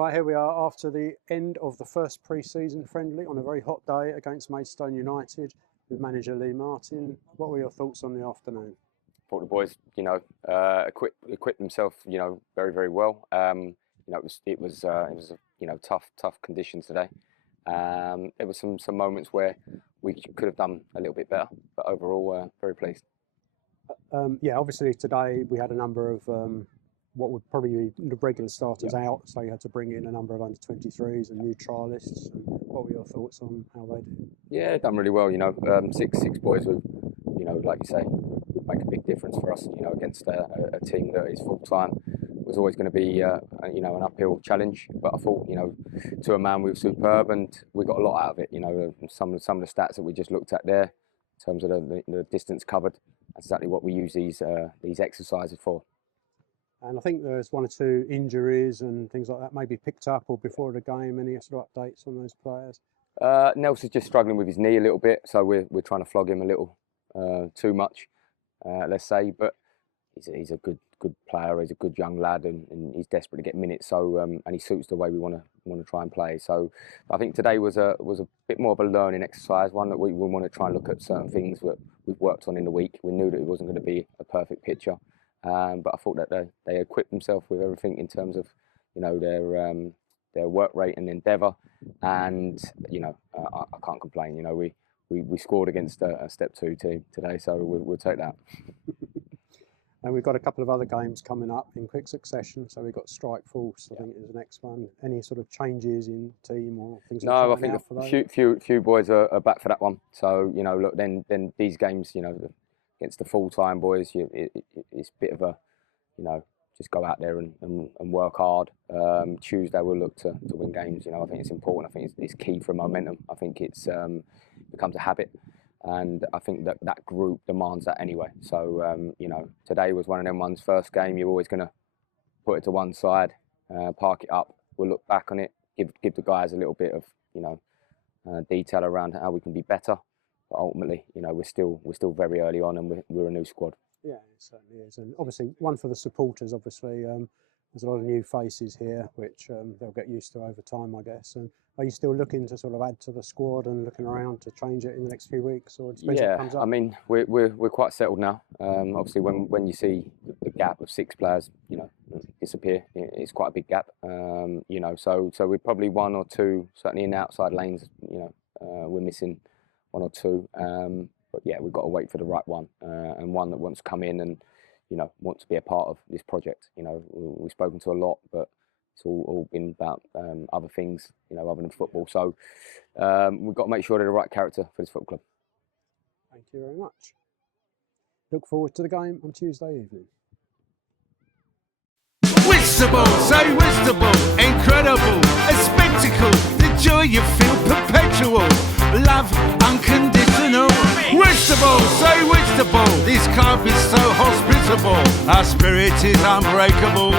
Right, here we are after the end of the first pre-season friendly on a very hot day against Maidstone United with manager Lee Martin. What were your thoughts on the afternoon? I thought the boys, equipped themselves, very, very well. It was tough conditions today. There were some moments where we could have done a little bit better, but overall, very pleased. Obviously today we had a number of what would probably be the regular starters out, so you had to bring in a number of under-23s and new trialists. And what were your thoughts on how they did? Yeah, done really well. Six boys who, like you say, would make a big difference for us. Against a team that is full time was always going to be an uphill challenge. But I thought, to a man, we were superb, and we got a lot out of it. Some of the stats that we just looked at there, in terms of the distance covered, that's exactly what we use these exercises for. And I think there's one or two injuries and things like that maybe picked up or before the game. Any sort of updates on those players? Nelson's just struggling with his knee a little bit, so we're trying to flog him a little too much, let's say. But he's a good player. He's a good young lad, and he's desperate to get minutes. So and he suits the way we want to try and play. So I think today was a bit more of a learning exercise, one that we want to try and look at certain things that we've worked on in the week. We knew that it wasn't going to be a perfect picture. But I thought that they equipped themselves with everything in terms of, their work rate and endeavour, and I can't complain. We scored against a Step 2 team today, so we'll take that. And we've got a couple of other games coming up in quick succession. So we've got Strike Force, I think is the next one. Any sort of changes in team or things? No, I think a few boys are back for that one. So look, then these games, against the full-time boys, it's a bit of a, just go out there and work hard. Tuesday we'll look to win games. I think it's important. I think it's key for momentum. I think it's becomes a habit, and I think that group demands that anyway. So today was one of them ones. First game, you're always going to put it to one side, park it up. We'll look back on it, give the guys a little bit of detail around how we can be better. But ultimately, we're still very early on, and we're a new squad. Yeah, it certainly is. And obviously, one for the supporters, obviously. There's a lot of new faces here, which they'll get used to over time, I guess. And are you still looking to sort of add to the squad and looking around to change it in the next few weeks, or it depends what comes up? I mean, we're quite settled now. Obviously, when you see the gap of 6 players, disappear, it's quite a big gap. So we're probably one or two, certainly in the outside lanes. We're missing one or two, but yeah, we've got to wait for the right one, and one that wants to come in and wants to be a part of this project. We've spoken to a lot, but it's all been about other things, other than football. So we've got to make sure they're the right character for this football club. Thank you very much. Look forward to the game on Tuesday evening. Whistable, so whistable, incredible, a spectacle, the joy you feel perpetual, love unconditional. Whistable, so whistable, this club is so hospitable, our spirit is unbreakable.